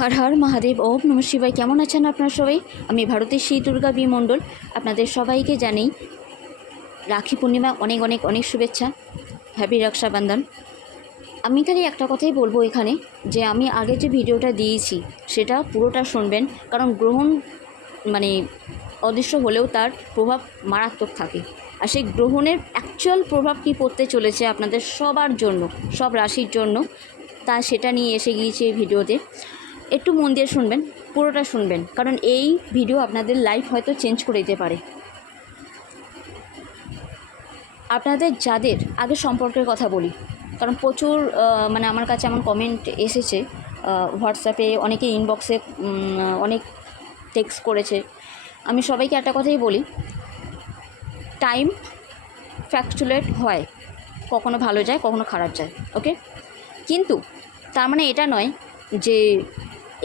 হর হর মহাদেব, ওম নমঃ শিবায়। কেমন আছেন আপনারা সবাই? আমি ভারতের শ্রী দুর্গা বি মণ্ডল আপনাদের সবাইকে জানাই রাখি পূর্ণিমা অনেক অনেক অনেক শুভেচ্ছা। হ্যাপি রক্ষাবন্ধন। আমি খালি একটা কথাই বলবো এখানে, যে আমি আগে যে ভিডিওটা দিয়েছি সেটা পুরোটা শুনবেন, কারণ গ্রহণ মানে অদৃশ্য হলেও তার প্রভাব মারাত্মক থাকে। আর সেই গ্রহণের অ্যাকচুয়াল প্রভাব কী পড়তে চলেছে আপনাদের সবার জন্য, সব রাশির জন্য, তা সেটা নিয়ে এসে গিয়েছে এই ভিডিওতে। একটু মন দিয়ে শুনবেন, পুরোটা শুনবেন, কারণ এই ভিডিও আপনাদের লাইফ হয়তো চেঞ্জ করে দিতে পারে। আপনাদের যাদের আগে সম্পর্কের কথা বলি, কারণ প্রচুর মানে আমার কাছে এমন কমেন্ট এসেছে, হোয়াটসঅ্যাপে অনেকে ইনবক্সে অনেক টেক্সট করেছে। আমি সবাইকে একটা কথাই বলি, টাইম ফ্যাকচুলেট হয়, কখনো ভালো যায় কখনো খারাপ যায়, ওকে। কিন্তু তার মানে এটা নয় যে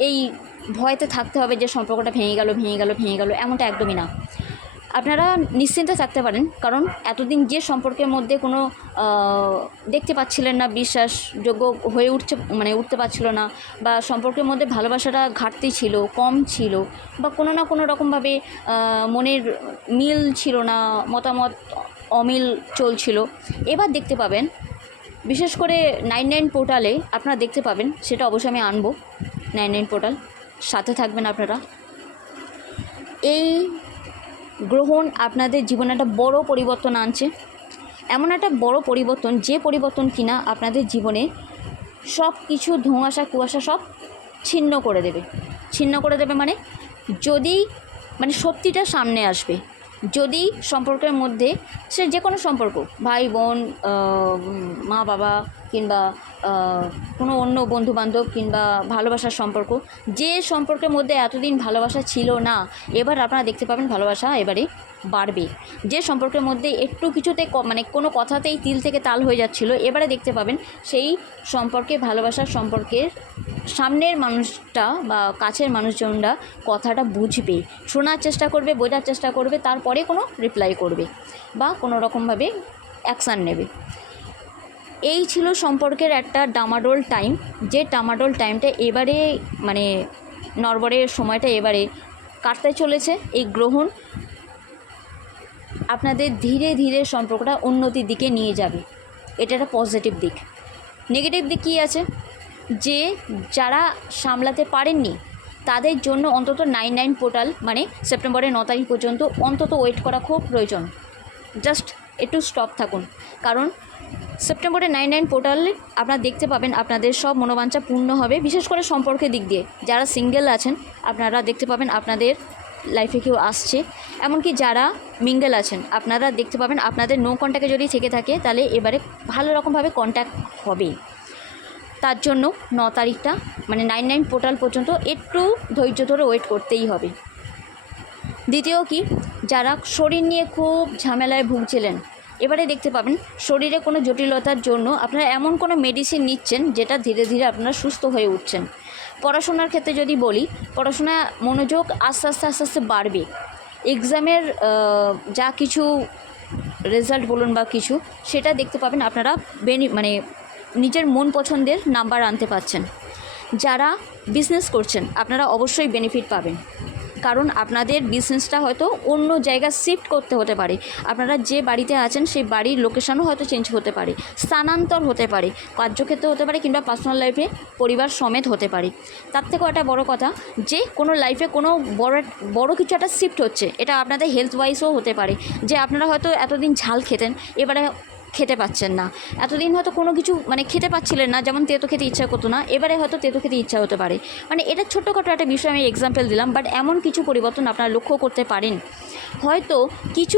এই ভয়তে থাকতে হবে যে সম্পর্কটা ভেঙে গেল, এমনটা একদমই না। আপনারা নিশ্চিন্তে থাকতে পারেন, কারণ এতদিন যে সম্পর্কের মধ্যে কোনো দেখতে পাচ্ছিলেন না, বিশ্বাসযোগ্য হয়ে উঠতে পারছিল না, বা সম্পর্কের মধ্যে ভালোবাসাটা ঘাটতি ছিল, কম ছিল, বা কোনো না কোনো রকমভাবে মনের মিল ছিল না, মতামত অমিল চলছিল, এবার দেখতে পাবেন। বিশেষ করে 99 পোর্টালে আপনারা দেখতে পাবেন, সেটা অবশ্যই আমি আনবো। 99 পোর্টাল সাথে থাকবেন আপনারা। এই গ্রহণ আপনাদের জীবনে একটা বড় পরিবর্তন আনছে, এমন একটা বড় পরিবর্তন, যে পরিবর্তন কিনা আপনাদের জীবনে সব কিছু ধোঁয়াশা কুয়াশা সব ছিন্ন করে দেবে। যদি সত্যিটা সামনে আসবে। যদি সম্পর্কের মধ্যে, সে যে কোনো সম্পর্ক, ভাই বোন, মা বাবা, কিংবা কোনো অন্য বন্ধুবান্ধব, কিংবা ভালোবাসার সম্পর্ক, যে সম্পর্কের মধ্যে এতদিন ভালোবাসা ছিল না, এবার আপনারা দেখতে পাবেন ভালোবাসা এবারে বাড়বে। যে সম্পর্কের মধ্যে একটু কিছুতে কোনো কথাতেই তিল থেকে তাল হয়ে যাচ্ছিল, এবারে দেখতে পাবেন সেই সম্পর্কে, ভালোবাসার সম্পর্কের সামনের মানুষটা বা কাছের মানুষজনরা কথাটা বুঝবে, শোনার চেষ্টা করবে, বোঝার চেষ্টা করবে, তারপরে কোনো রিপ্লাই করবে বা কোনো রকমভাবে অ্যাকশান নেবে। এই ছিল সম্পর্কের একটা ডামাডোল টাইম, যে ডামাডোল টাইমটা এবারে নড়বড়ের সময়টা এবারে কাটতে চলেছে। এই গ্রহণ আপনাদের ধীরে ধীরে সম্পর্কটা উন্নতির দিকে নিয়ে যাবে। এটা একটা পজিটিভ দিক। নেগেটিভ দিক কী আছে, যে যারা সামলাতে পারেননি তাদের জন্য অন্তত 99 পোর্টাল সেপ্টেম্বরের 9 তারিখ পর্যন্ত অন্তত ওয়েট করা খুব প্রয়োজন। জাস্ট একটু স্টপ থাকুন, কারণ সেপ্টেম্বরে 99 পোর্টালে আপনারা দেখতে পাবেন আপনাদের সব মনোবাঞ্ছা পূর্ণ হবে। বিশেষ করে সম্পর্কের দিক দিয়ে যারা সিঙ্গেল আছেন, আপনারা দেখতে পাবেন আপনাদের লাইফে কেউ আসছে। এমনকি যারা মিঙ্গেল আছেন, আপনারা দেখতে পাবেন আপনাদের নো কন্ট্যাক্টে যদি থেকে থাকে, তাহলে এবারে ভালো রকমভাবে কন্ট্যাক্ট হবে। তার জন্য 9 তারিখটা 99 পোর্টাল পর্যন্ত একটু ধৈর্য ধরে ওয়েট করতেই হবে। দ্বিতীয় কি, যারা শরীর নিয়ে খুব ঝামেলায় ভুগছিলেন, এবারে দেখতে পাবেন শরীরে কোনো জটিলতার জন্য আপনারা এমন কোনো মেডিসিন নিচ্ছেন যেটা ধীরে ধীরে আপনারা সুস্থ হয়ে উঠছেন। পড়াশোনার ক্ষেত্রে যদি বলি, পড়াশোনা মনোযোগ আস্তে আস্তে বাড়বে। এক্সামের যা কিছু রেজাল্ট বলুন বা কিছু, সেটা দেখতে পাবেন আপনারা নিজের মন পছন্দের নাম্বার আনতে পারছেন। যারা বিজনেস করছেন, আপনারা অবশ্যই বেনিফিট পাবেন, কারণ আপনাদের বিজনেসটা হয়তো অন্য জায়গায় শিফট করতে হতে পারে। আপনারা যে বাড়িতে আছেন সেই বাড়ির লোকেশনও হয়তো চেঞ্জ হতে পারে, স্থানান্তর হতে পারে, কার্যক্ষেত্রে হতে পারে, কিংবা পার্সোনাল লাইফে পরিবার সমেত হতে পারে। তার থেকেও একটা বড় কথা, যে কোনো লাইফে কোনো বড় কিছু একটা শিফট হচ্ছে, এটা আপনাদের হেলথ ওয়াইজও হতে পারে। যে আপনারা হয়তো এতদিন ঝাল খেতেন, এবারে খেতে পাচ্ছেন না, এতদিন হয়তো কোনো কিছু খেতে পাচ্ছিলেন না, যেমন তেতো খেতে ইচ্ছা করতো না, এবারে হয়তো তেতো খেতে ইচ্ছা হতে পারে। এটা ছোট্টখাটো একটা বিষয় আমি এক্সাম্পল দিলাম, বাট এমন কিছু পরিবর্তন আপনারা লক্ষ্য করতে পারেন। হয়তো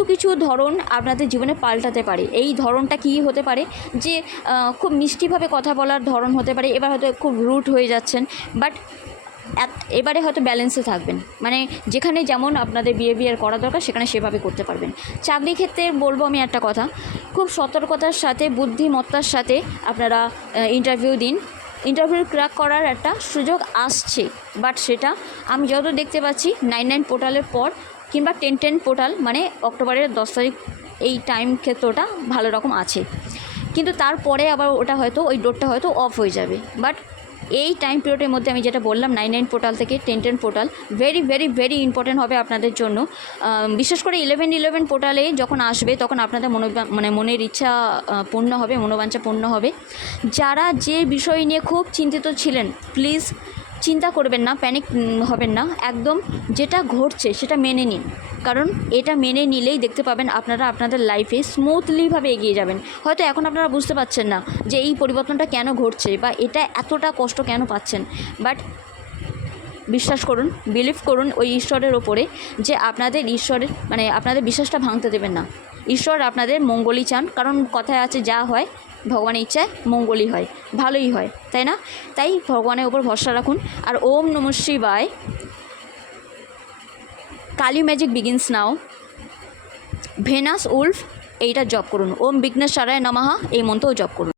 কিছু ধরন আপনাদের জীবনে পাল্টাতে পারে। এই ধরনটা কী হতে পারে, যে খুব মিষ্টিভাবে কথা বলার ধরন হতে পারে, এবার হয়তো খুব রুড হয়ে যাচ্ছেন, বাট এবারে হয়তো ব্যালেন্সে থাকবেন, যেখানে যেমন আপনাদের বিহেভিয়ার করা দরকার সেখানে সেভাবে করতে পারবেন। চাকরি ক্ষেত্রে বলবো আমি একটা কথা, খুব সতর্কতার সাথে, বুদ্ধিমত্তার সাথে আপনারা ইন্টারভিউ দিন। ইন্টারভিউ ক্র্যাক করার একটা সুযোগ আসছে, বাট সেটা আমি যত দেখতে পাচ্ছি 99 পোর্টালের পর, কিংবা 10 পোর্টাল অক্টোবরের 10 তারিখ, এই টাইম ক্ষেত্রটা ভালো রকম আছে। কিন্তু তারপরে আবার ওটা হয়তো, ওই ডোরটা হয়তো অফ হয়ে যাবে। বাট এই টাইম পিরিয়ডের মধ্যে আমি যেটা বললাম 9-9 পোর্টাল থেকে 10-10 portal very very very important হবে আপনাদের জন্য। বিশেষ করে 11-11 পোর্টালে যখন আসবে তখন আপনাদের মনের ইচ্ছা পূর্ণ হবে, মনোবাঞ্ছা পূর্ণ হবে। যারা যে বিষয় নিয়ে খুব চিন্তিত ছিলেন, প্লিজ চিন্তা করবেন না, প্যানিক হবেন না, একদম যেটা ঘটছে সেটা মেনে নিন। কারণ এটা মেনে নিলেই দেখতে পাবেন আপনারা আপনাদের লাইফে স্মুথলিভাবে এগিয়ে যাবেন। হয়তো এখন আপনারা বুঝতে পারছেন না যে এই পরিবর্তনটা কেন ঘটছে বা এটা এতটা কষ্ট কেন পাচ্ছেন, বাট বিশ্বাস করুন, বিলিভ করুন ওই ঈশ্বরের ওপরে, যে আপনাদের ঈশ্বরের আপনাদের বিশ্বাসটা ভাঙতে দেবেন না। ঈশ্বর আপনাদের মঙ্গলই চান, কারণ কথায় আছে যা হয় ভগবানের ইচ্ছায় মঙ্গলই হয়, ভালোই হয়, তাই না? তাই ভগবানের ওপর ভরসা রাখুন। আর ওম নমঃ শিবায়, কালী ম্যাজিক বিগিনস নাও, ভেনাস উলফ এইটা জপ করুন, ওম বিঘ্নেশ্বরায় নমঃ এই মন্ত্রও জপ করুন।